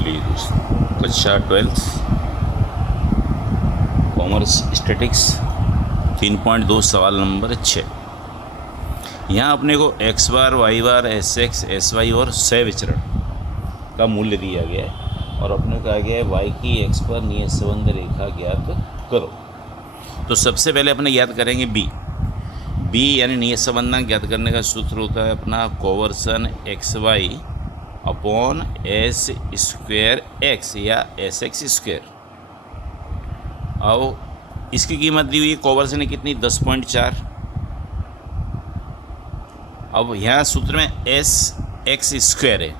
चलिए दोस्तों, कक्षा 12 कॉमर्स स्टैटिक्स 3.2 सवाल नंबर 6। यहाँ अपने को एक्स बार, वाई बार, एस एक्स, एस वाई और सह विचरण का मूल्य दिया गया है और अपने को कहा गया है वाई की एक्स पर नियत संबंध रेखा ज्ञात करो। तो सबसे पहले अपने ज्ञात करेंगे बी यानी नियत संबंध ज्ञात करने का सूत्र होता है अपना covariance X Y upon S square X या एस एक्स स्क्वेयर। अब इसकी कीमत दी हुई है कोवर्सन कितनी 10.4। अब यहाँ सूत्र में एस एक्स स्क्वेयर है,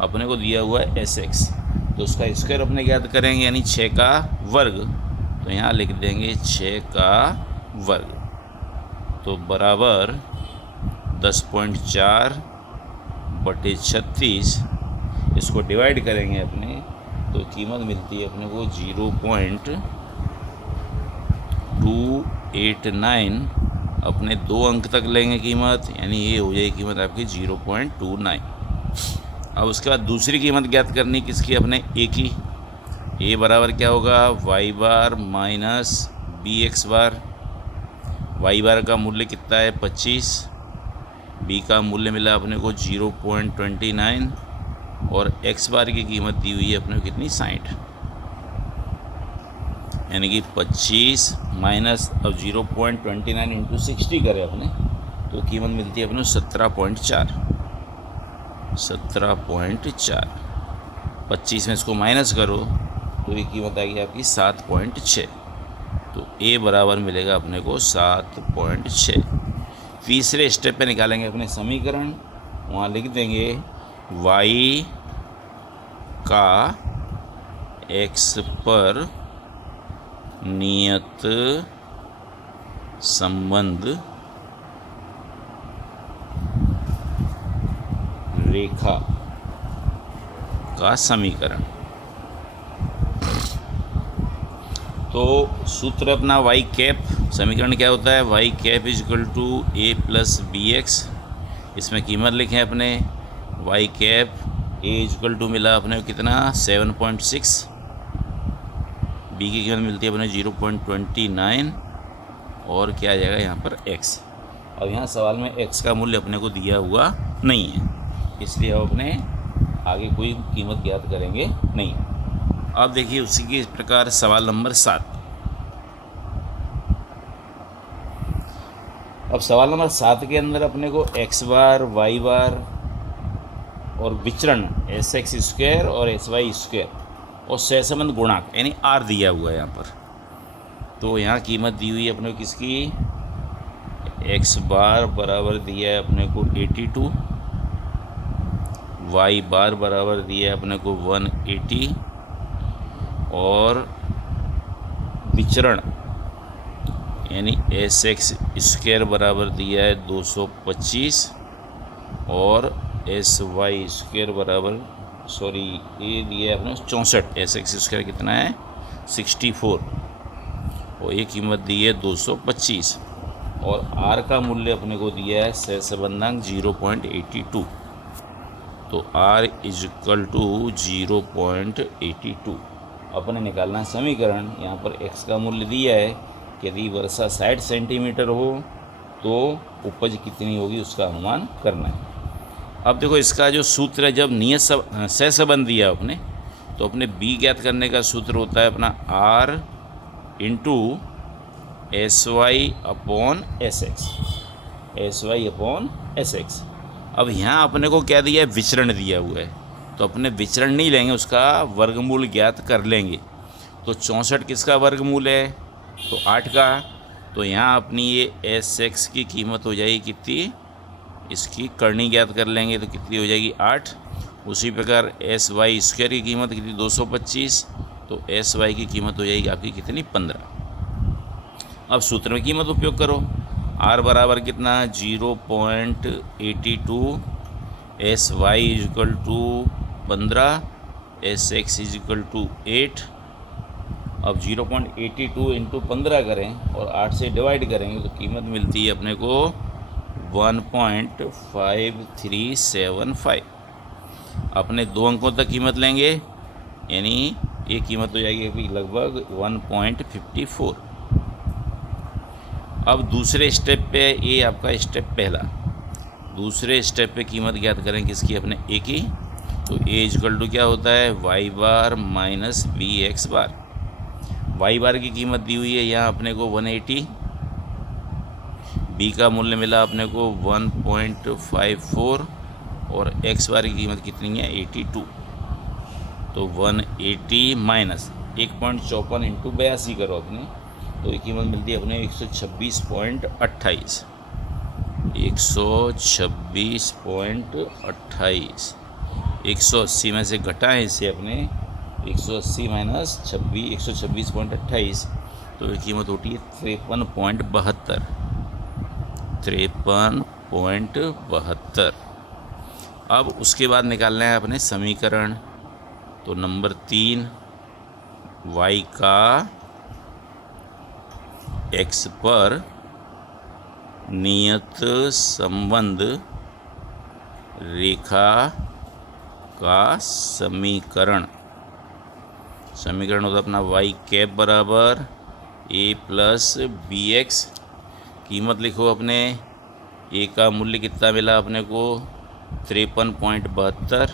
अपने को दिया हुआ है एस एक्स, तो उसका स्क्वायर अपने ज्ञात करेंगे यानी 6 का वर्ग। तो यहाँ लिख देंगे 6 का वर्ग, तो बराबर 10.4 बटे 36। इसको डिवाइड करेंगे अपने तो कीमत मिलती है अपने को 0.289। अपने 2 अंक तक लेंगे कीमत, यानी ये हो जाएगी कीमत आपकी 0.29। अब उसके बाद दूसरी कीमत ज्ञात करनी किसकी, अपने ए की। ए बराबर क्या होगा, Y bar minus B X bar. Y बार का मूल्य कितना है 25, बी का मूल्य मिला अपने को 0.29 और एक्स बार की कीमत दी हुई है अपने को कितनी 60, यानी कि 25 माइनस अब 0.29 इंटू 60 करें अपने तो कीमत मिलती है अपने को 17.4। 17.4 25 में इसको माइनस करो तो ये कीमत आएगी आपकी 7.6। तो ए बराबर मिलेगा अपने को 7.6। तीसरे स्टेप पे निकालेंगे अपने समीकरण, वहाँ लिख देंगे y का x पर नियत संबंध रेखा का समीकरण। तो सूत्र अपना वाई कैप, समीकरण क्या होता है, Y cap is equal to A plus B X. इसमें कीमत लिखें अपने Y cap A is equal to मिला अपने को कितना 7.6, बी की कीमत मिलती है अपने 0.29 और क्या आ जाएगा यहाँ पर एक्स। अब यहाँ सवाल में एक्स का मूल्य अपने को दिया हुआ नहीं है, इसलिए हम अपने आगे कोई कीमत ज्ञात करेंगे नहीं। अब देखिए उसी के प्रकार सवाल नंबर 7। अब सवाल नंबर 7 के अंदर अपने को एक्स बार, वाई बार और विचरण एस एक्स स्क्वायर और एस वाई स्क्वायर और सहसंबंध गुणांक यानी आर दिया हुआ है यहाँ पर। तो यहाँ कीमत दी हुई है अपने को किसकी, एक्स बार बराबर दिया है अपने को 82, वाई बार बराबर दिया है अपने को 180 और विचरण यानी एस एक्स स्क्वायर बराबर दिया है 225 और एस वाई स्क्वायर बराबर ये दिया है अपने 64। एस एक्स स्क्वायर कितना है 64 और ये कीमत दी है 225 और आर का मूल्य अपने को दिया है सहसंबंधांक 0.82। तो आर इज इक्वल टू 0.82। अपने निकालना है समीकरण। यहाँ पर x का मूल्य दिया है कि यदि वर्षा 60 सेंटीमीटर हो तो उपज कितनी होगी उसका अनुमान करना है। अब देखो इसका जो सूत्र है, जब नियत सहसंबंध दिया अपने तो अपने b ज्ञात करने का सूत्र होता है अपना r into S Y upon S X, S Y upon S X. अब यहाँ अपने को क्या दिया है, विचरण दिया हुआ है, तो अपने विचरण नहीं लेंगे, उसका वर्गमूल ज्ञात कर लेंगे। तो 64 किसका वर्गमूल है, तो 8 का। तो यहाँ अपनी ये एस एक्स की कीमत हो जाएगी कितनी, इसकी करनी ज्ञात कर लेंगे तो कितनी हो जाएगी 8। उसी प्रकार एस वाई स्क्वायर की कीमत कितनी 225, तो एस वाई की कीमत हो जाएगी आपकी कितनी 15। अब सूत्र में कीमत उपयोग करो, आर बराबर कितना 0.82, S Y is equal to 15, S X is equal to 8। अब 0.82 इंटू 15 करें और 8 से डिवाइड करेंगे तो कीमत मिलती है अपने को 1.5375। अपने 2 अंकों तक कीमत लेंगे यानी ये कीमत हो जाएगी अभी लगभग 1.54। अब दूसरे स्टेप पे, ये आपका स्टेप पहला, दूसरे स्टेप पे कीमत ज्ञात करें किसकी, अपने ए की। तो ए इक्वल टू क्या होता है, Y bar minus B X bar. Y bar की कीमत दी हुई है यहाँ अपने को 180, बी का मूल्य मिला अपने को 1.54 और एक्स बार की कीमत कितनी है 82। तो 180 माइनस 1.54 इंटू 82 करो अपने, तो ये कीमत मिलती है अपने 126.28। 126.28, 180 में से घटाएं इसे अपने, 180 माइनस 126.28, तो ये कीमत होती है 53.72। 53.72। अब उसके बाद निकालना है अपने समीकरण। तो नंबर 3, y का x पर नियत संबंध रेखा का समीकरण होता अपना y कैप बराबर a प्लस बी एक्स। कीमत लिखो अपने, a का मूल्य कितना मिला अपने को 53.72,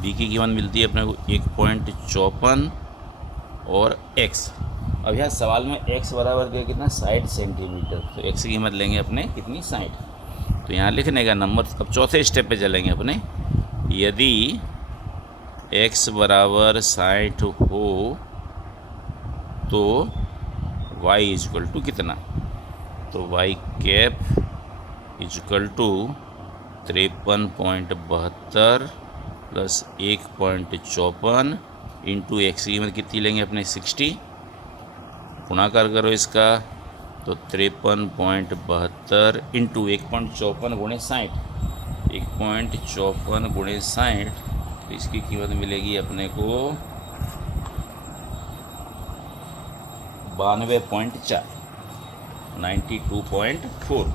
बी की कीमत मिलती है अपने को 1.54 और x। अब यहाँ सवाल में x बराबर क्या, कितना 60 सेंटीमीटर, तो x की कीमत लेंगे अपने कितनी 60। तो यहाँ लिखने का नंबर, अब चौथे स्टेप पे चलेंगे अपने। यदि x बराबर 60 हो तो y इक्वल टू कितना, तो y cap equal to 53.72 plus 1.54 into X की कीमत कितनी लेंगे अपने 60, गुणाकार करो इसका, तो 53.72 इंटू 1.54 गुणे 60, 1.54 गुणे 60, तो इसकी कीमत मिलेगी अपने को 92.4, 92.4।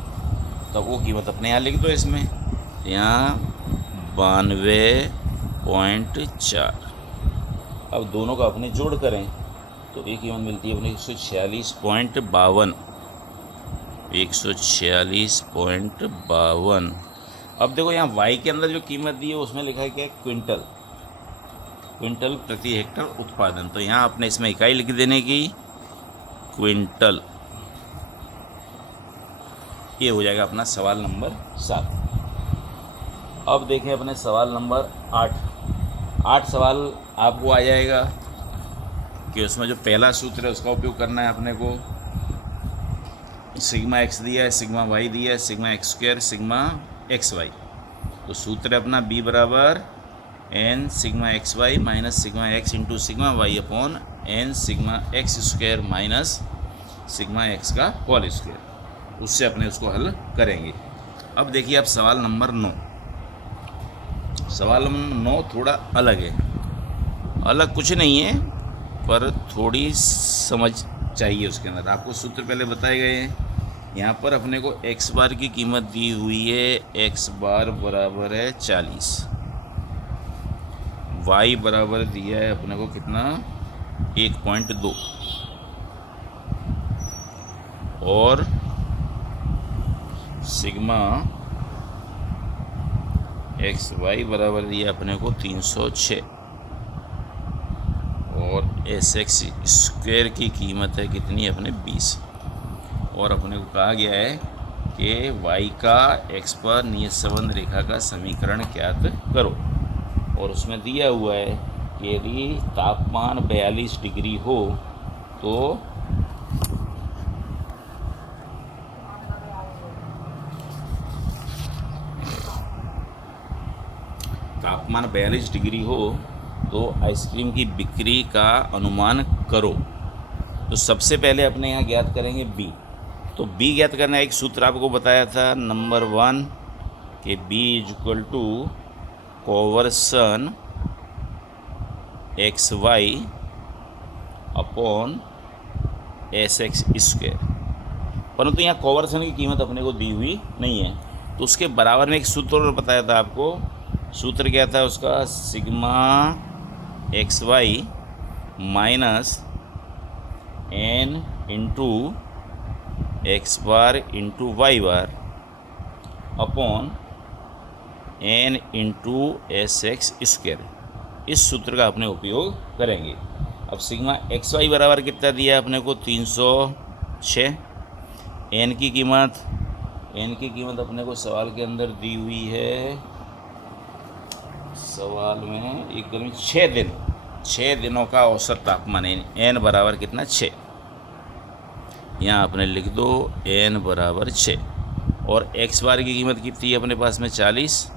तब वो कीमत अपने यहाँ लिख दो इसमें, यहाँ 92.4। अब दोनों का अपने जोड़ करें तो एक कीमत मिलती है अपने 146.52, 146.52। अब देखो यहाँ y के अंदर जो कीमत दी है उसमें लिखा है क्या, क्विंटल, क्विंटल प्रति हेक्टर उत्पादन। तो यहाँ अपने इसमें इकाई लिख देने की क्विंटल। ये हो जाएगा अपना सवाल नंबर 7। अब देखें अपने सवाल नंबर 8 सवाल आपको आ जाएगा कि उसमें जो पहला सूत्र है उसका उपयोग करना है अपने को। सिग्मा एक्स दिया है, सिग्मा वाई दिया है, sigma X square, sigma X Y. तो सूत्र है अपना बी बराबर N sigma X Y minus sigma X into sigma Y upon N sigma X square minus sigma X का होल स्क्वायर। उससे अपने उसको हल करेंगे। अब देखिए आप सवाल नंबर 9। सवाल नंबर 9 थोड़ा अलग है, अलग कुछ नहीं है पर थोड़ी समझ चाहिए उसके अंदर। आपको सूत्र पहले बताए गए हैं। यहाँ पर अपने को x बार की कीमत दी हुई है, x बार बराबर है 40, y बराबर दिया है अपने को कितना 1.2 और सिग्मा एक्स वाई बराबर दिया अपने को 306 और एस एक्स स्क्वायर की कीमत है कितनी अपने 20। और अपने को कहा गया है कि y का x पर नियत संबंध रेखा का समीकरण ज्ञात करो। और उसमें दिया हुआ है कि यदि तापमान 42 डिग्री हो तो तापमान 42 डिग्री हो तो आइसक्रीम की बिक्री का अनुमान करो। तो सबसे पहले अपने यहाँ ज्ञात करेंगे b। तो b ज्ञात करना एक सूत्र आपको बताया था नंबर 1 कि b equal to covariance X Y upon S X square. परंतु यहाँ कॉवर्सन की कीमत अपने को दी हुई नहीं है, तो उसके बराबर में एक सूत्र और बताया था आपको सूत्र क्या था उसका, sigma X Y minus N into X bar into Y bar upon N into S X square. इस सूत्र का अपने उपयोग करेंगे। अब सिग्मा एक्स वाई बराबर कितना दिया है अपने को, 306। एन की कीमत अपने को सवाल के अंदर दी हुई है, सवाल में एक गर्मी 6 दिनों का औसत तापमान है। एन बराबर कितना, 6। यहाँ आपने लिख दो एन बराबर 6। और एक्स बार की कीमत कितनी है अपने पास में, 40।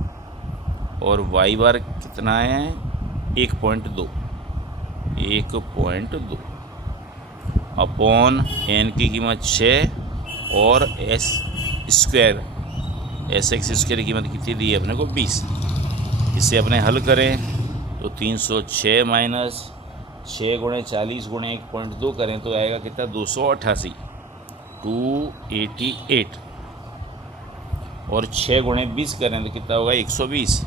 और वाई बार कितना है, 1.2 अपॉन एन की कीमत 6 और एस एक्स स्क्वायर की कीमत कितनी दी है अपने को, 20। इसे अपने हल करें तो 306 माइनस 6 गुणे 40 गुणे 1.2 करें तो आएगा कितना, 288 288। और 6 गुणे 20 करें तो कितना होगा, 120।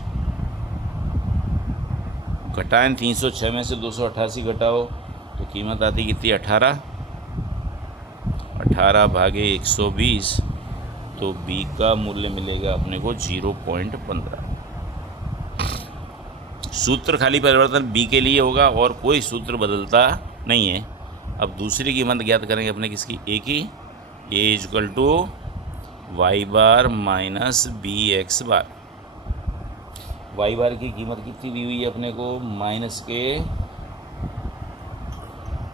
घटाएं 306 में से 288 घटाओ तो कीमत आती कितनी, 18 भागे 120। तो बी का मूल्य मिलेगा अपने को 0.15। सूत्र खाली परिवर्तन बी के लिए होगा और कोई सूत्र बदलता नहीं है। अब दूसरी कीमत ज्ञात करेंगे अपने किसकी, ए की। A equal to Y bar minus B X bar. Y bar की कीमत कितनी दी हुई है अपने को, माइनस के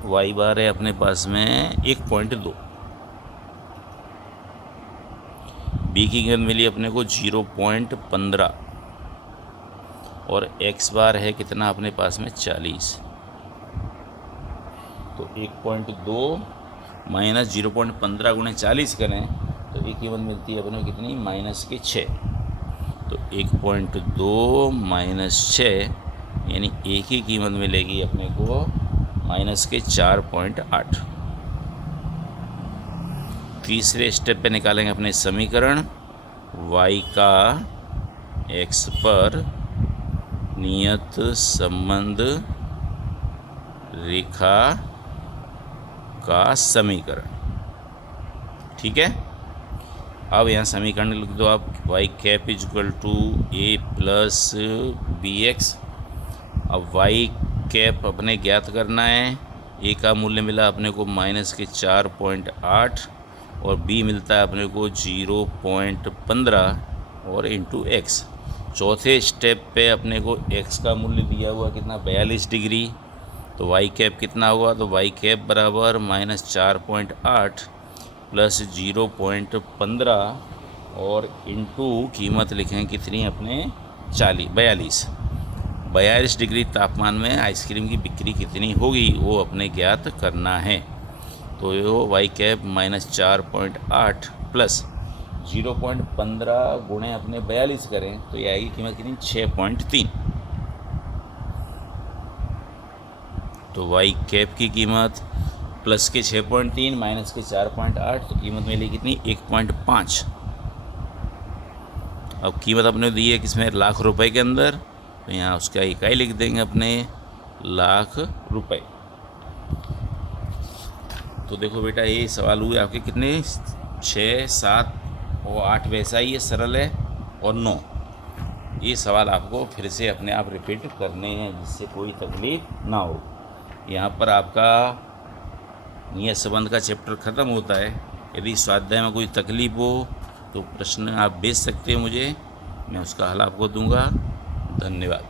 वाई बार है अपने पास में 1.2। बी की कीमत मिली अपने को 0.15 और एक्स बार है कितना अपने पास में, 40। तो 1.2 माइनस 0.15 गुणे 40 करें तो ये कीमत मिलती है अपने को कितनी, माइनस के 6। तो 1.2 माइनस 6 यानी ए की कीमत मिलेगी अपने को माइनस के 4.8। तीसरे स्टेप पे निकालेंगे अपने समीकरण। y का x पर नियत संबंध रेखा का समीकरण। ठीक है, अब यहाँ समीकरण लिख दो आप, y cap is equal to a plus B X. अब y कैप अपने ज्ञात करना है। a का मूल्य मिला अपने को माइनस के 4.8 और b मिलता है अपने को 0.15 और इंटू एक्स। चौथे स्टेप पे अपने को x का मूल्य दिया हुआ कितना, 42 डिग्री। तो y कैप कितना हुआ, तो y कैप बराबर माइनस 4.8 प्लस 0.15 और इंटू कीमत लिखें कितनी अपने 42 डिग्री तापमान में आइसक्रीम की बिक्री कितनी होगी वो अपने ज्ञात करना है। तो ये वाई कैप माइनस 4.8 प्लस 0.15 गुणे अपने 42 करें तो ये आएगी कीमत कितनी, 6.3। तो वाई कैप की कीमत प्लस के 6.3 माइनस के 4.8 तो कीमत मिली कितनी, 1.5। अब कीमत अपने दी है किसमें, लाख रुपए के अंदर। तो यहाँ उसका इकाई लिख देंगे अपने, लाख रुपए। तो देखो बेटा ये सवाल हुए आपके कितने, 6, 7 और 8 वैसा ही है, सरल है, और 9। ये सवाल आपको फिर से अपने आप रिपीट करने हैं जिससे कोई तकलीफ ना हो। यहाँ पर आपका नियत संबंध का चैप्टर ख़त्म होता है। यदि स्वाध्याय में कोई तकलीफ हो तो प्रश्न आप भेज सकते हैं मुझे, मैं उसका हल आपको दूंगा। धन्यवाद।